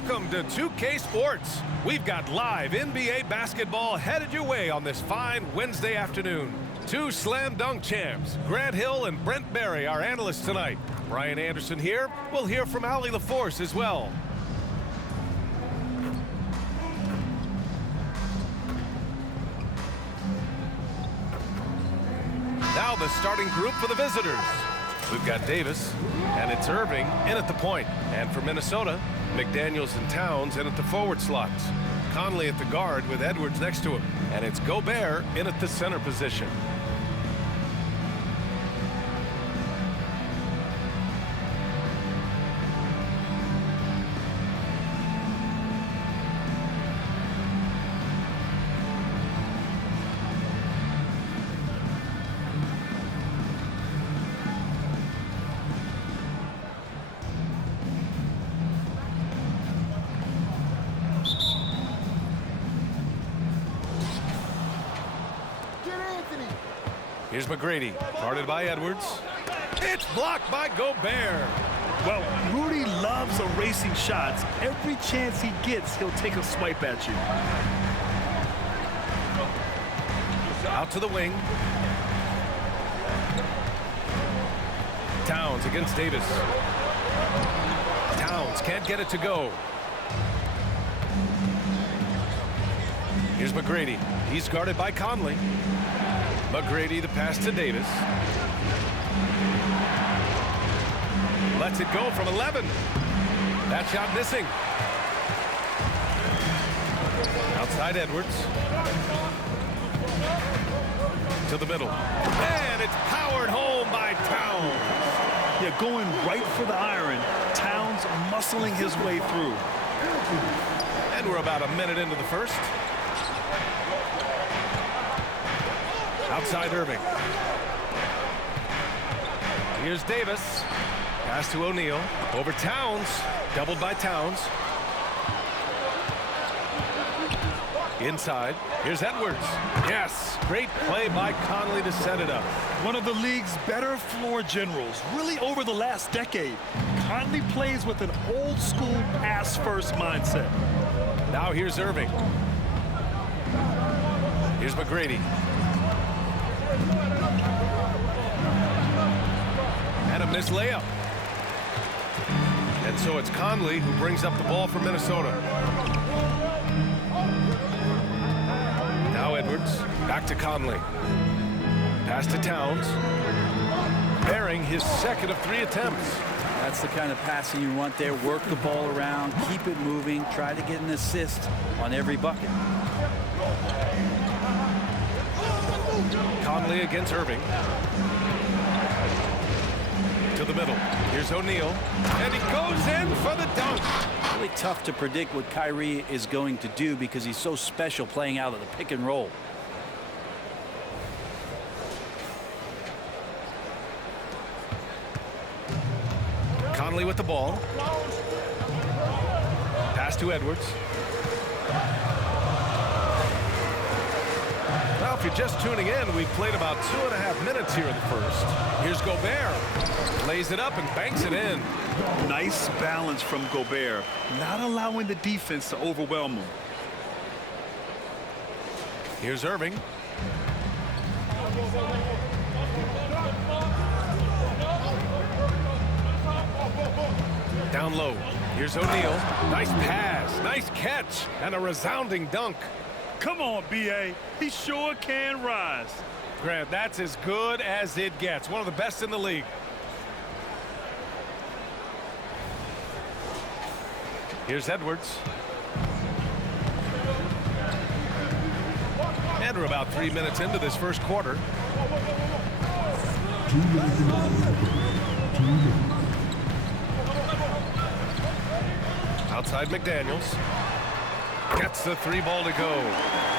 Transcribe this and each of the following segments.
Welcome to 2K Sports. We've got live NBA basketball headed your way on this fine Wednesday afternoon. Two slam dunk champs, Grant Hill and Brent Barry, our analysts tonight. Brian Anderson here. We'll hear from Allie LaForce as well. Now the starting group for the visitors. We've got Davis, and it's Irving in at the point. And for Minnesota, McDaniels and Towns in at the forward slots. Conley at the guard with Edwards next to him. And it's Gobert in at the center position. Here's McGrady, guarded by Edwards. It's blocked by Gobert. Well, Rudy loves erasing shots. Every chance he gets, he'll take a swipe at you. Out to the wing. Towns against Davis. Towns can't get it to go. Here's McGrady. He's guarded by Conley. McGrady, the pass to Davis. Lets it go from 11. That shot missing. Outside Edwards. To the middle. And it's powered home by Towns. Yeah, going right for the iron. Towns muscling his way through. And we're about a minute into the first. Outside Irving. Here's Davis. Pass to O'Neal. Over Towns. Doubled by Towns. Inside. Here's Edwards. Yes. Great play by Conley to set it up. One of the league's better floor generals, really over the last decade. Conley plays with an old-school pass-first mindset. Now here's Irving. Here's McGrady. And a missed layup. And so it's Conley who brings up the ball for Minnesota. Now Edwards. Back to Conley. Pass to Towns. Bearing his second of 3 attempts. That's the kind of passing you want there. Work the ball around, keep it moving, try to get an assist on every bucket. Conley against Irving. To the middle. Here's O'Neal. And he goes in for the dunk. Really tough to predict what Kyrie is going to do because he's so special playing out of the pick and roll. Conley with the ball. Pass to Edwards. Well, if you're just tuning in, we've played about 2.5 minutes here in the first. Here's Gobert. Lays it up and banks it in. Nice balance from Gobert, not allowing the defense to overwhelm him. Here's Irving. Down low. Here's O'Neal. Nice pass, nice catch, and a resounding dunk. Come on, B.A. He sure can rise. Grant, that's as good as it gets. One of the best in the league. Here's Edwards. And we're about 3 minutes into this first quarter. Outside McDaniels. Gets the 3 ball to go.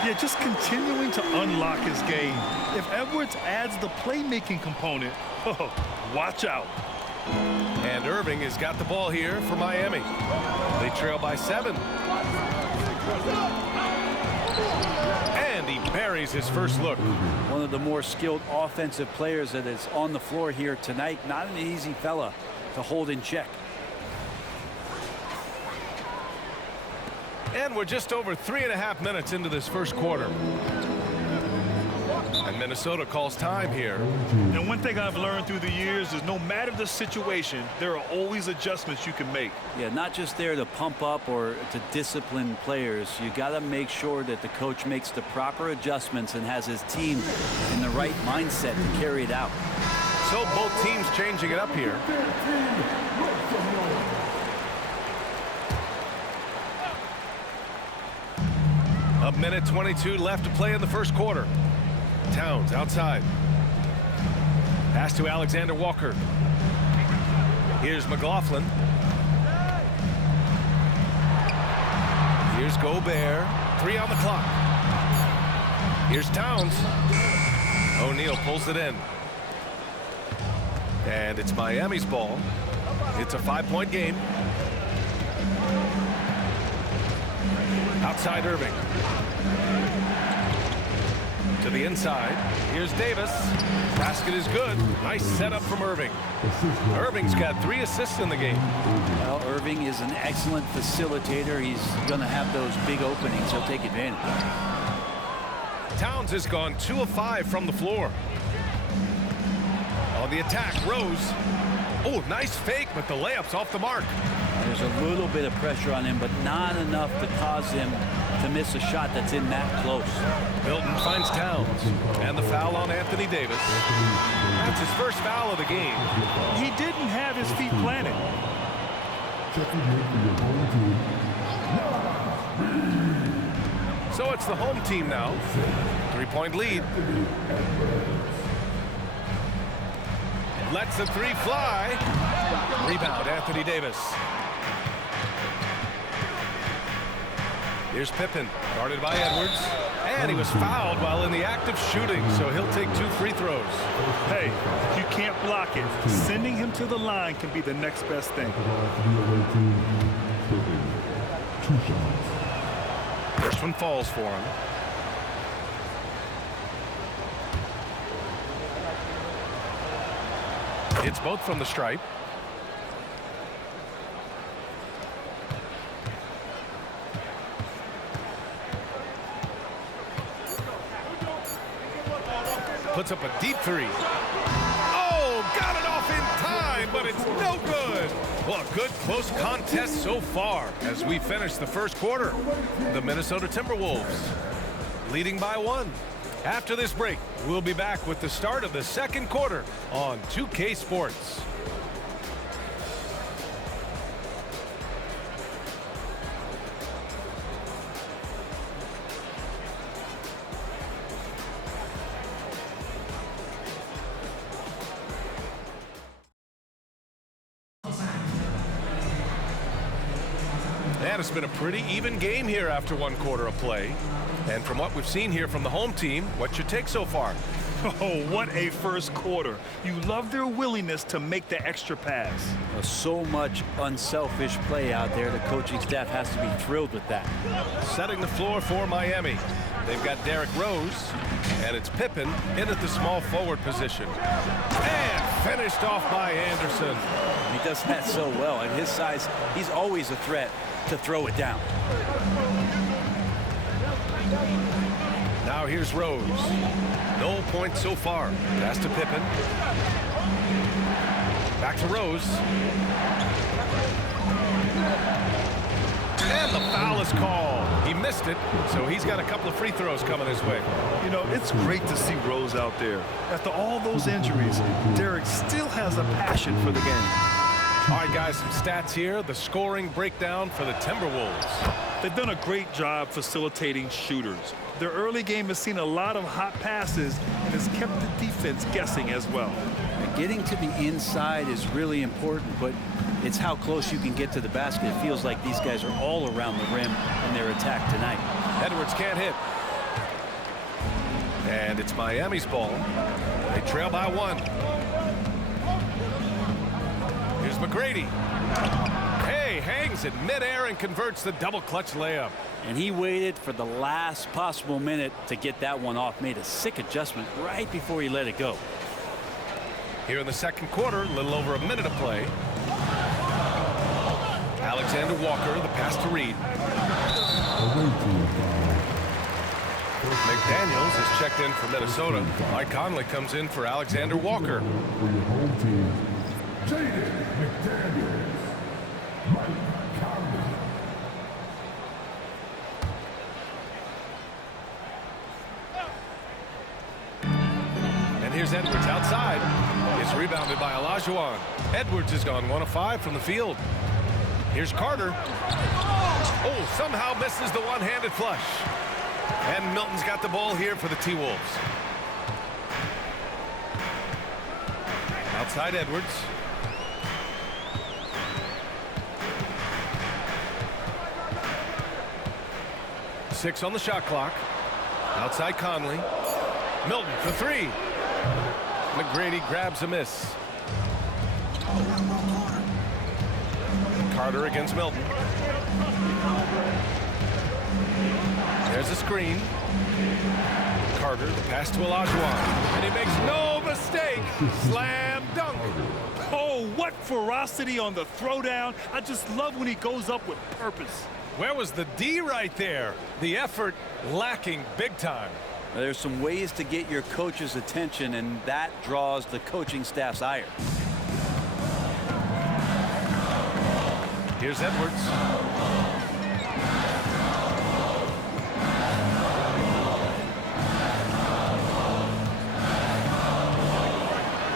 Yeah, just continuing to unlock his game. If Edwards adds the playmaking component, oh, watch out. And Irving has got the ball here for Miami. They trail by 7. And he buries his first look. One of the more skilled offensive players that is on the floor here tonight. Not an easy fella to hold in check. And we're just over 3.5 minutes into this first quarter. And Minnesota calls time here. And one thing I've learned through the years is no matter the situation, there are always adjustments you can make. Yeah, not just there to pump up or to discipline players. You got to make sure that the coach makes the proper adjustments and has his team in the right mindset to carry it out. So both teams changing it up here. A minute 22 left to play in the first quarter. Towns outside. Pass to Alexander Walker. Here's McLaughlin. Here's Gobert. 3 on the clock. Here's Towns. O'Neal pulls it in. And it's Miami's ball. It's a 5-point game. Outside Irving. To the inside. Here's Davis. Basket is good. Nice setup from Irving. Irving's got 3 assists in the game. Well, Irving is an excellent facilitator. He's going to have those big openings. He'll take advantage. Towns has gone 2 of 5 from the floor. On the attack, Rose. Oh, nice fake, but the layup's off the mark. There's a little bit of pressure on him, but not enough to cause him to miss a shot that's in that close. Milton finds Towns. And the foul on Anthony Davis. That's his first foul of the game. He didn't have his feet planted. So it's the home team now. 3-point lead. Lets the 3 fly. Rebound, Anthony Davis. Here's Pippen, guarded by Edwards. And he was fouled while in the act of shooting, so he'll take 2 free throws. Hey, you can't block it. Sending him to the line can be the next best thing. First one falls for him. It's both from the stripe. Puts up a deep 3. Oh, got it off in time, but it's no good. Well, a good close contest so far as we finish the first quarter. The Minnesota Timberwolves leading by 1. After this break, we'll be back with the start of the second quarter on 2K Sports. And it's been a pretty even game here after 1 quarter of play. And from what we've seen here from the home team, what's your take so far? Oh, what a first quarter. You love their willingness to make the extra pass. So much unselfish play out there. The coaching staff has to be thrilled with that. Setting the floor for Miami. They've got Derrick Rose, and it's Pippen in at the small forward position. And finished off by Anderson. He does that so well. At his size, he's always a threat to throw it down. Now here's Rose. No points so far. Pass to Pippen. Back to Rose. And the foul is called. He missed it, so he's got a couple of free throws coming his way. You know, it's great to see Rose out there. After all those injuries, Derrick still has a passion for the game. All right, guys, some stats here. The scoring breakdown for the Timberwolves. They've done a great job facilitating shooters. Their early game has seen a lot of hot passes and has kept the defense guessing as well. Getting to the inside is really important, but it's how close you can get to the basket. It feels like these guys are all around the rim in their attack tonight. Edwards can't hit. And it's Miami's ball. They trail by 1. Here's McGrady. Hey, hangs in midair and converts the double clutch layup. And he waited for the last possible minute to get that one off. Made a sick adjustment right before he let it go. Here in the second quarter, a little over a minute of play. Alexander Walker, the pass to Reed. McDaniels is checked in for Minnesota. Mike Conley comes in for Alexander Walker. For your home team, Jaden McDaniels. Mike Conley. And here's Edwards outside. It's rebounded by Olajuwon. Edwards has gone 1 of 5 from the field. Here's Carter. Oh, somehow misses the one-handed flush. And Milton's got the ball here for the T-Wolves. Outside Edwards. Six on the shot clock. Outside Conley. Milton for 3. McGrady grabs a miss. Carter against Milton. There's a screen. Carter, the pass to Olajuwon. And he makes no mistake. Slam dunk. Oh, what ferocity on the throwdown. I just love when he goes up with purpose. Where was the D right there? The effort lacking big time. There's some ways to get your coach's attention, and that draws the coaching staff's ire. Here's Edwards.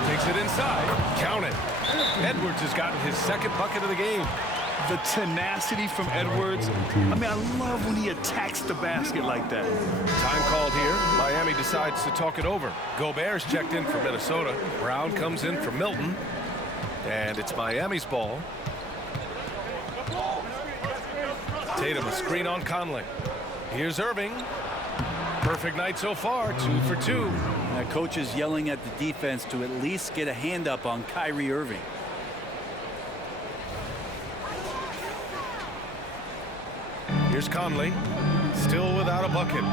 Takes it inside. Count it. Edwards has gotten his second bucket of the game. The tenacity from Edwards. I mean, I love when he attacks the basket like that. Time called here. Miami decides to talk it over. Gobert's checked in for Minnesota. Brown comes in for Milton. And it's Miami's ball. Tatum, a screen on Conley. Here's Irving. Perfect night so far, 2 for 2. Coach is yelling at the defense to at least get a hand up on Kyrie Irving. Here's Conley, still without a bucket.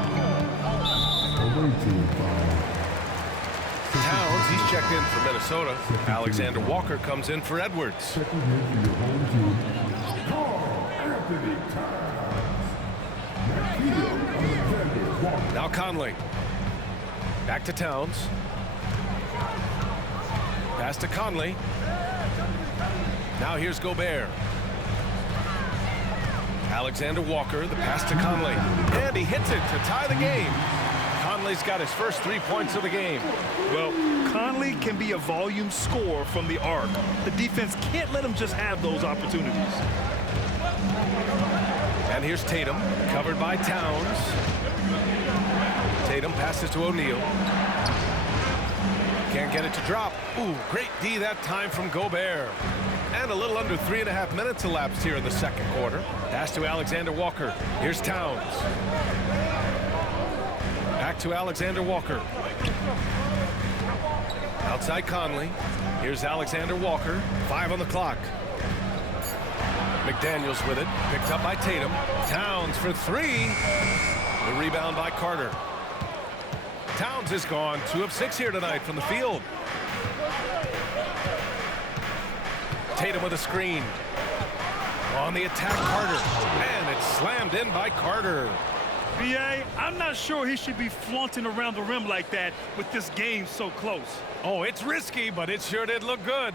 Towns, he's checked in for Minnesota. Alexander Walker comes in for Edwards. Now Conley. Back to Towns. Pass to Conley. Now here's Gobert. Alexander Walker, the pass to Conley. And he hits it to tie the game. Conley's got his first 3 points of the game. Well, Conley can be a volume scorer from the arc. The defense can't let him just have those opportunities. And here's Tatum, covered by Towns. Tatum passes to O'Neal. Can't get it to drop. Ooh, great D that time from Gobert. And a little under 3.5 minutes elapsed here in the second quarter. Pass to Alexander Walker. Here's Towns. Back to Alexander Walker. Outside Conley. Here's Alexander Walker. 5 on the clock. McDaniels with it. Picked up by Tatum. Towns for 3. The rebound by Carter. Towns is gone 2 of 6 here tonight from the field. Tatum with a screen. On the attack, Carter. And it's slammed in by Carter. B.A., I'm not sure he should be flaunting around the rim like that with this game so close. Oh, it's risky, but it sure did look good.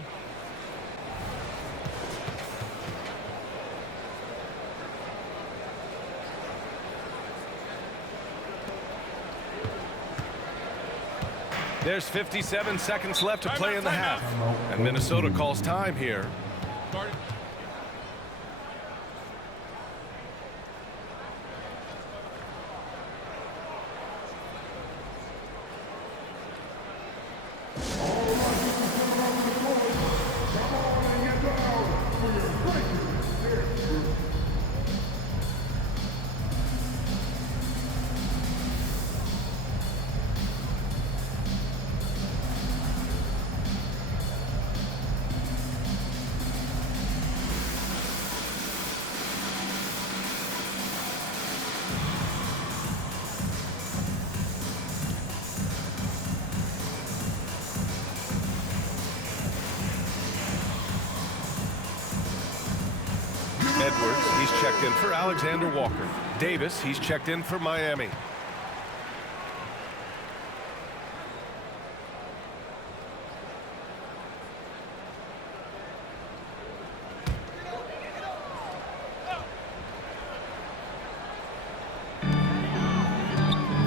There's 57 seconds left to play in the half. And Minnesota calls time here. Edwards, he's checked in for Alexander Walker. Davis, he's checked in for Miami.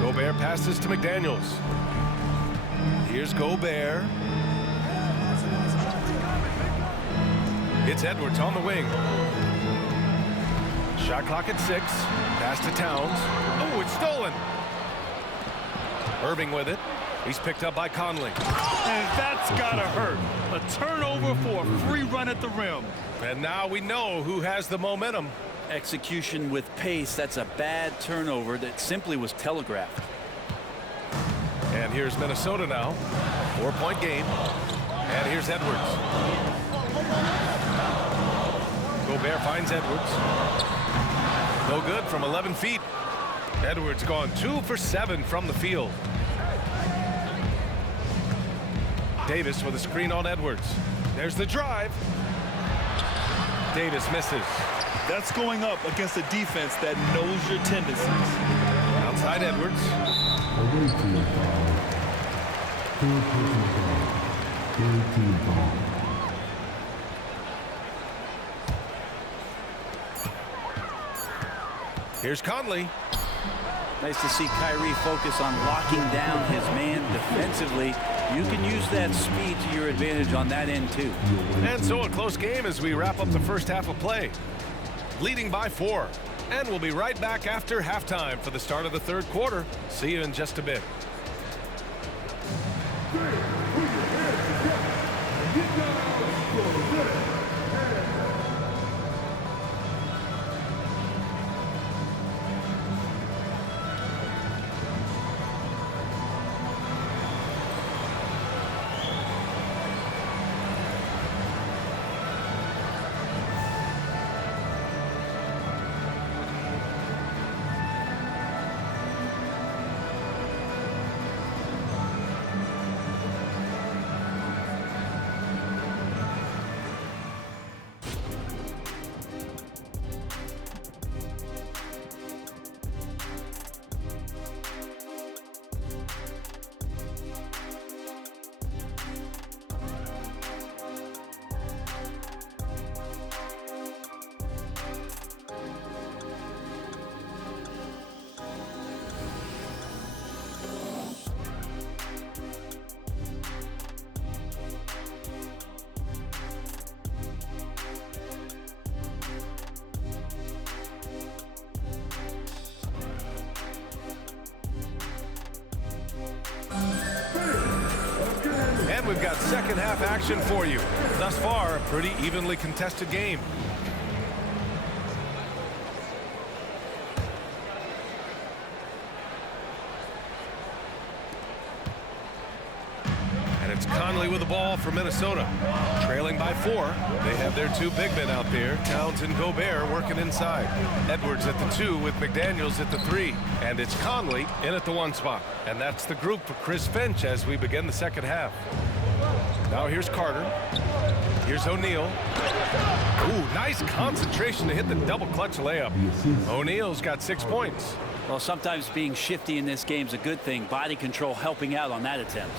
Gobert passes to McDaniels. Here's Gobert. It's Edwards on the wing. Shot clock at 6. Pass to Towns. Oh, it's stolen. Irving with it. He's picked up by Conley. And that's gotta hurt. A turnover for a free run at the rim. And now we know who has the momentum. Execution with pace. That's a bad turnover that simply was telegraphed. And here's Minnesota now. 4-point game. And here's Edwards. Gobert finds Edwards. No good from 11 feet. Edwards gone 2 for 7 from the field. Davis with a screen on Edwards. There's the drive. Davis misses. That's going up against a defense that knows your tendencies. Outside Edwards. Away team foul. Third person foul. Third team foul. Here's Conley. Nice to see Kyrie focus on locking down his man defensively. You can use that speed to your advantage on that end too. And so a close game as we wrap up the first half of play. Leading by 4. And we'll be right back after halftime for the start of the third quarter. See you in just a bit. And we've got second half action for you. Thus far, a pretty evenly contested game. And it's Conley with the ball for Minnesota. Trailing by 4. They have their 2 big men out there. Towns and Gobert working inside. Edwards at the 2 with McDaniels at the 3. And it's Conley in at the 1 spot. And that's the group for Chris Finch as we begin the second half. Now here's Carter. Here's O'Neal. Ooh, nice concentration to hit the double clutch layup. O'Neal's got 6 points. Well, sometimes being shifty in this game is a good thing. Body control helping out on that attempt.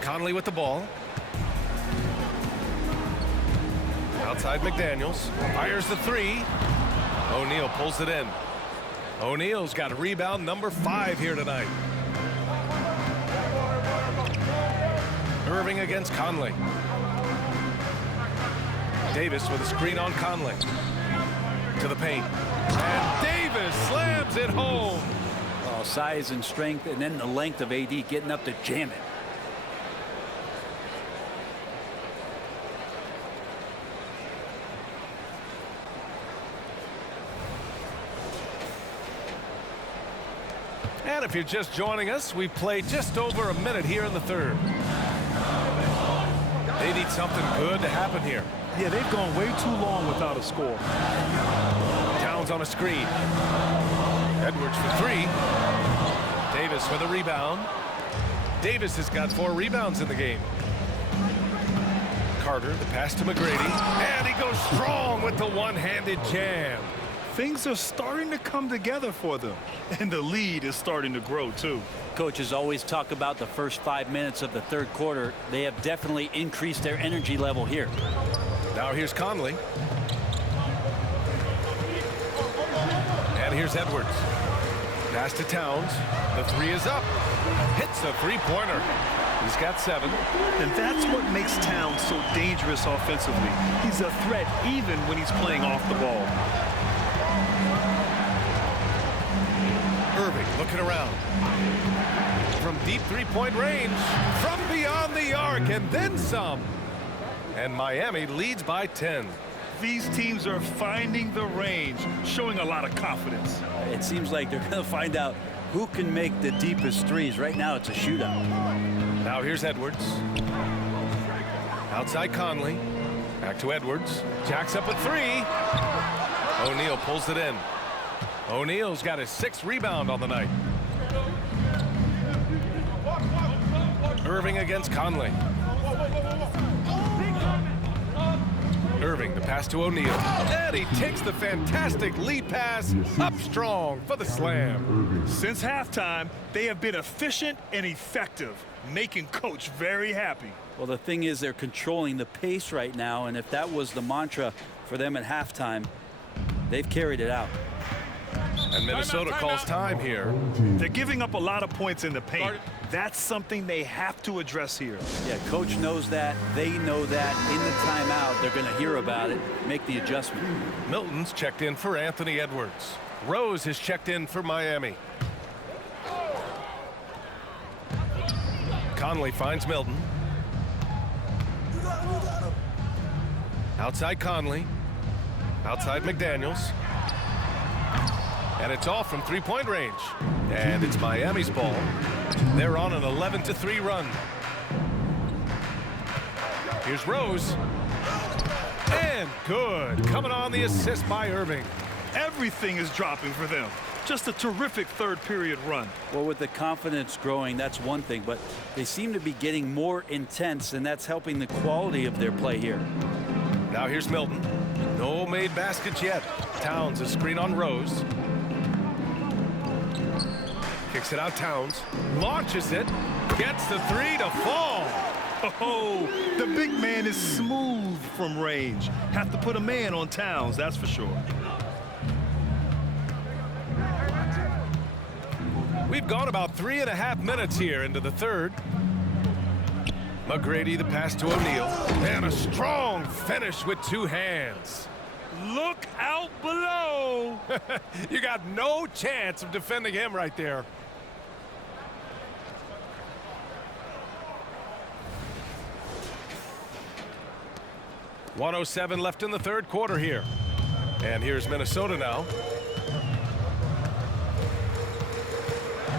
Conley with the ball. Outside McDaniels. Fires the 3. O'Neal pulls it in. O'Neal's got rebound number 5 here tonight. Irving against Conley. Davis with a screen on Conley. To the paint. And Davis slams it home. Oh, size and strength, and then the length of AD getting up to jam it. And if you're just joining us, we've played just over a minute here in the third. They need something good to happen here. Yeah, they've gone way too long without a score. Towns on a screen. Edwards for 3. Davis with a rebound. Davis has got 4 rebounds in the game. Carter, the pass to McGrady, and he goes strong with the one-handed jam. Things are starting to come together for them, and the lead is starting to grow too. Coaches always talk about the first 5 minutes of the third quarter. They have definitely increased their energy level here. Now here's Conley. And here's Edwards. Pass to Towns. The three is up. Hits a three-pointer. He's got 7. And that's what makes Towns so dangerous offensively. He's a threat even when he's playing off the ball. Irving looking around. From deep three-point range. From beyond the arc and then some. And Miami leads by 10. These teams are finding the range, showing a lot of confidence. It seems like they're going to find out who can make the deepest threes. Right now it's a shootout. Now here's Edwards. Outside Conley. Back to Edwards. Jacks up a 3. O'Neal pulls it in. O'Neal's got his 6th rebound on the night. Irving against Conley. Irving, the pass to O'Neal. And he takes the fantastic lead pass up strong for the slam. Since halftime, they have been efficient and effective, making Coach very happy. Well, the thing is they're controlling the pace right now, and if that was the mantra for them at halftime, they've carried it out. And Minnesota calls time here. They're giving up a lot of points in the paint. That's something they have to address here. Yeah, coach knows that. They know that. In the timeout, they're going to hear about it, make the adjustment. Milton's checked in for Anthony Edwards. Rose has checked in for Miami. Conley finds Milton. Outside Conley. Outside McDaniels. And it's off from three-point range. And it's Miami's ball. They're on an 11-3 run. Here's Rose. And good. Coming on the assist by Irving. Everything is dropping for them. Just a terrific third period run. Well, with the confidence growing, that's one thing, but they seem to be getting more intense, and that's helping the quality of their play here. Now here's Milton. No made baskets yet. Towns a screen on Rose. Kicks it out Towns. Launches it. Gets the 3 to fall. Oh, the big man is smooth from range. Have to put a man on Towns, that's for sure. We've gone about 3.5 minutes here into the third. McGrady the pass to O'Neal. And a strong finish with 2 hands. Look out below. You got no chance of defending him right there. .107 left in the third quarter here. And here's Minnesota now.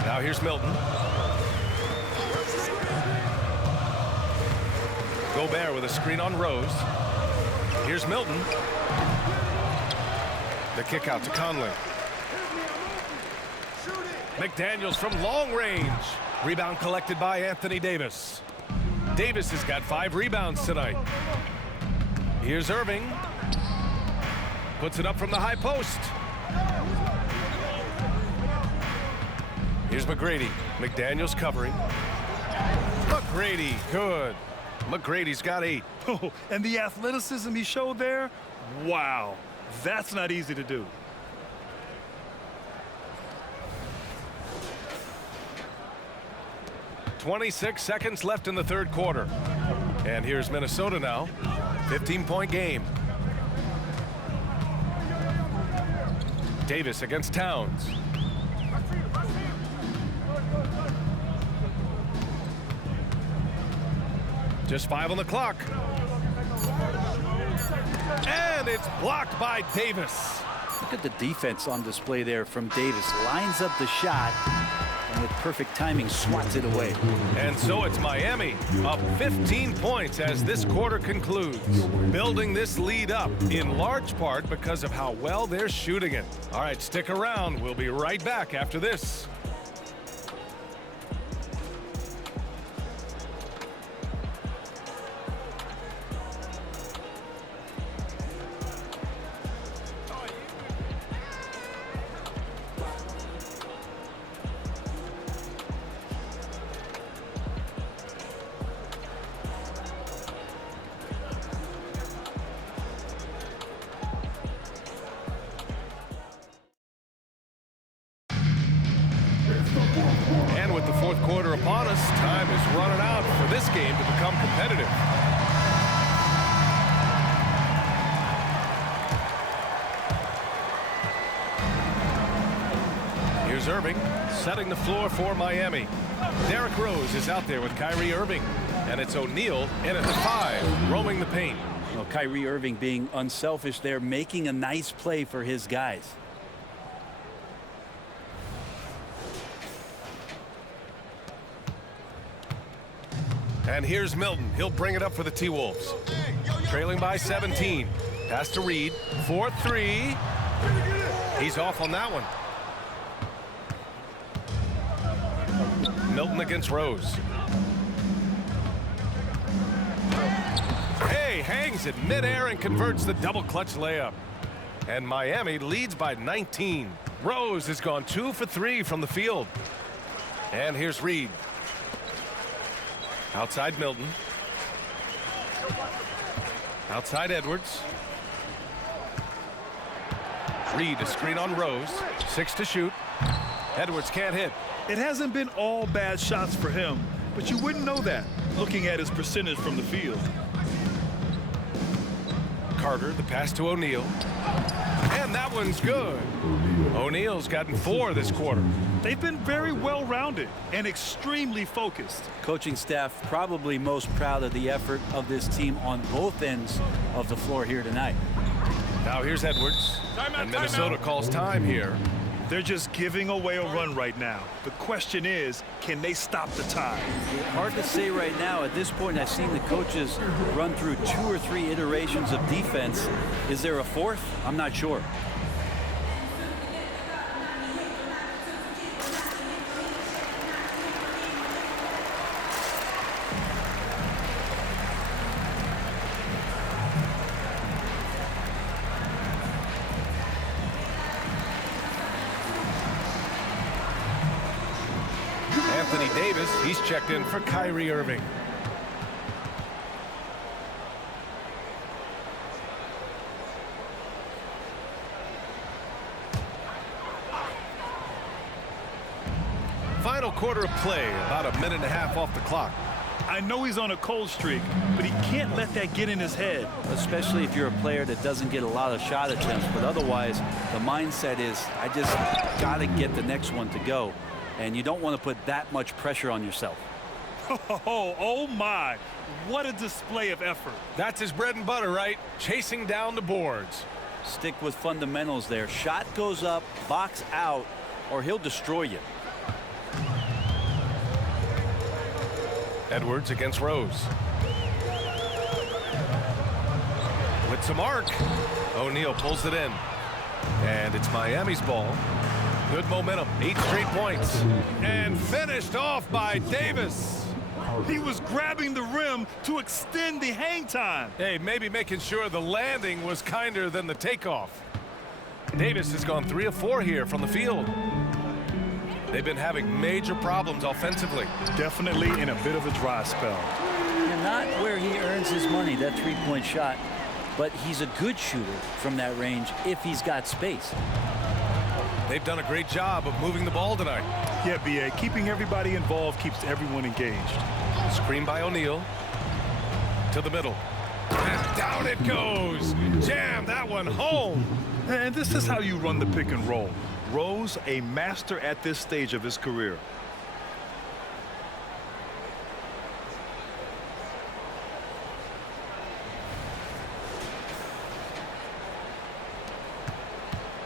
Now here's Milton. Gobert with a screen on Rose. Here's Milton. The kick out to Conley. McDaniels from long range. Rebound collected by Anthony Davis. Davis has got 5 rebounds tonight. Here's Irving. Puts it up from the high post. Here's McGrady. McDaniels covering. McGrady, good. McGrady's got 8. Oh, and the athleticism he showed there, wow. That's not easy to do. .26 seconds left in the third quarter. And here's Minnesota now. 15-point game. Davis against Towns. Just 5 on the clock. And it's blocked by Davis. Look at the defense on display there from Davis. Lines up the shot and with perfect timing swats it away. And so it's Miami up 15 points as this quarter concludes. Building this lead up in large part because of how well they're shooting it. All right, stick around. We'll be right back after this. scoreless. Time is running out for this game to become competitive. Here's Irving setting the floor for Miami. Derrick Rose is out there with Kyrie Irving. And it's O'Neal in at the 5, roaming the paint. Well, Kyrie Irving being unselfish there, making a nice play for his guys. And here's Milton. He'll bring it up for the T-Wolves. Trailing by 17. Pass to Reed. 4-3. He's off on that one. Milton against Rose. Hey, hangs it midair and converts the double clutch layup. And Miami leads by 19. Rose has gone 2 for 3 from the field. And here's Reed. Outside Milton. Outside Edwards. Reed a screen on Rose. 6 to shoot. Edwards can't hit. It hasn't been all bad shots for him, but you wouldn't know that looking at his percentage from the field. Carter, the pass to O'Neal. And that one's good. O'Neal's gotten 4 this quarter. They've been very well-rounded and extremely focused. Coaching staff probably most proud of the effort of this team on both ends of the floor here tonight. Now here's Edwards. And Minnesota calls time here. They're just giving away a run right now. The question is, can they stop the tide? Hard to say right now. At this point, I've seen the coaches run through 2 or 3 iterations of defense. Is there a 4th? I'm not sure. Anthony Davis, he's checked in for Kyrie Irving. Final quarter of play, about a minute and a half off the clock. I know he's on a cold streak, but he can't let that get in his head. Especially if you're a player that doesn't get a lot of shot attempts, but otherwise the mindset is I just got to get the next one to go. And you don't want to put that much pressure on yourself. Oh my, what a display of effort. That's his bread and butter, right? Chasing down the boards. Stick with fundamentals there. Shot goes up, box out, or he'll destroy you. Edwards against Rose. With some arc. O'Neal pulls it in. And it's Miami's ball. Good momentum, 8 straight points. And finished off by Davis. He was grabbing the rim to extend the hang time. Hey, maybe making sure the landing was kinder than the takeoff. Davis has gone 3 of 4 here from the field. They've been having major problems offensively. Definitely in a bit of a dry spell. And not where he earns his money, that three-point shot, but he's a good shooter from that range if he's got space. They've done a great job of moving the ball tonight. Yeah, B.A., keeping everybody involved keeps everyone engaged. Screen by O'Neal. To the middle. And down it goes. Jam that one home. And this is how you run the pick and roll. Rose, a master at this stage of his career.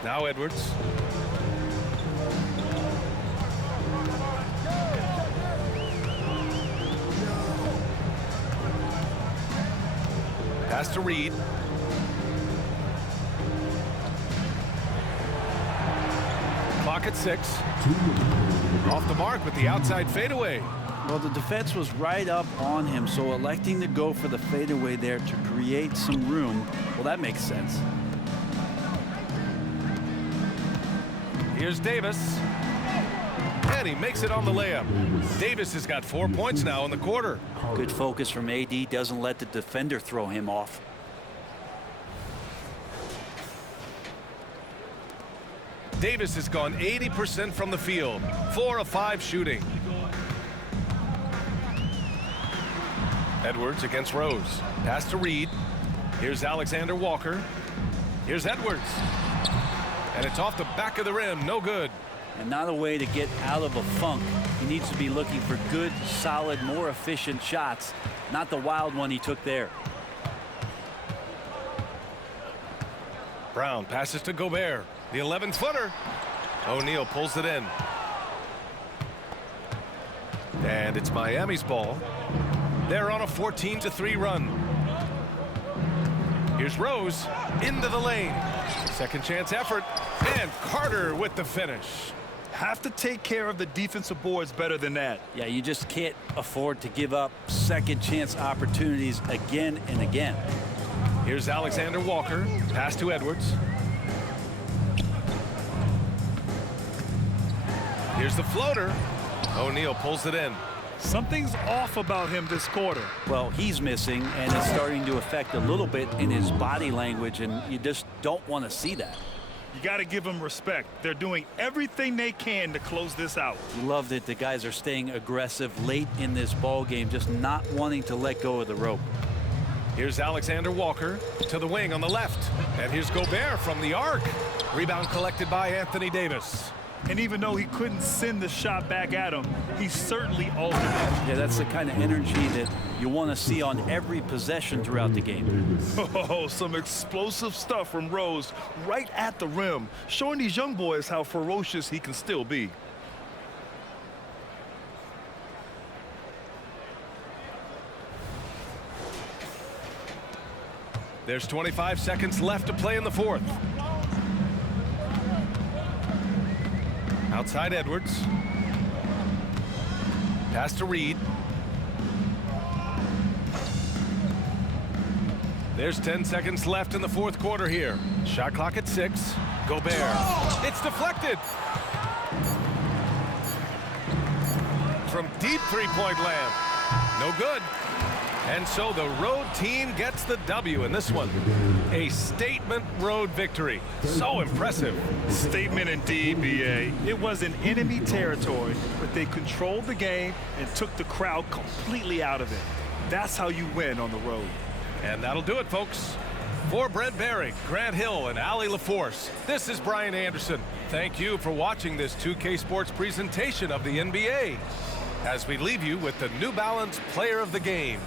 Now Edwards. Pass to Reed. Clock at 6. Off the mark with the outside fadeaway. Well, the defense was right up on him, so electing to go for the fadeaway there to create some room, well, that makes sense. Here's Davis. And he makes it on the layup. Davis has got 4 points now in the quarter. Good focus from AD, doesn't let the defender throw him off. Davis has gone 80% from the field. 4 of 5 shooting. Edwards against Rose. Pass to Reed. Here's Alexander Walker. Here's Edwards. And it's off the back of the rim. No good. And not a way to get out of a funk. He needs to be looking for good, solid, more efficient shots, not the wild one he took there. Brown passes to Gobert. The 11-footer. O'Neal pulls it in. And it's Miami's ball. They're on a 14-3 run. Here's Rose into the lane. Second chance effort. And Carter with the finish. Have to take care of the defensive boards better than that. Yeah, you just can't afford to give up second chance opportunities again and again. Here's Alexander Walker. Pass to Edwards. Here's the floater. O'Neal pulls it in. Something's off about him this quarter. Well, he's missing, and it's starting to affect a little bit in his body language, and you just don't want to see that. You got to give them respect. They're doing everything they can to close this out. You love that the guys are staying aggressive late in this ball game, just not wanting to let go of the rope. Here's Alexander Walker to the wing on the left. And here's Gobert from the arc. Rebound collected by Anthony Davis. And even though he couldn't send the shot back at him, he certainly altered it. Yeah, that's the kind of energy that you want to see on every possession throughout the game. Oh, some explosive stuff from Rose right at the rim, showing these young boys how ferocious he can still be. There's 25 seconds left to play in the fourth. Outside Edwards. Pass to Reed. There's 10 seconds left in the fourth quarter here. Shot clock at 6. Gobert. It's deflected. From deep three-point land. No good. And so the road team gets the W in this one. A statement road victory. So impressive. Statement indeed, B.A. It was in enemy territory, but they controlled the game and took the crowd completely out of it. That's how you win on the road. And that'll do it, folks. For Brent Barry, Grant Hill, and Allie LaForce, this is Brian Anderson. Thank you for watching this 2K Sports presentation of the NBA. As we leave you with the New Balance Player of the Game.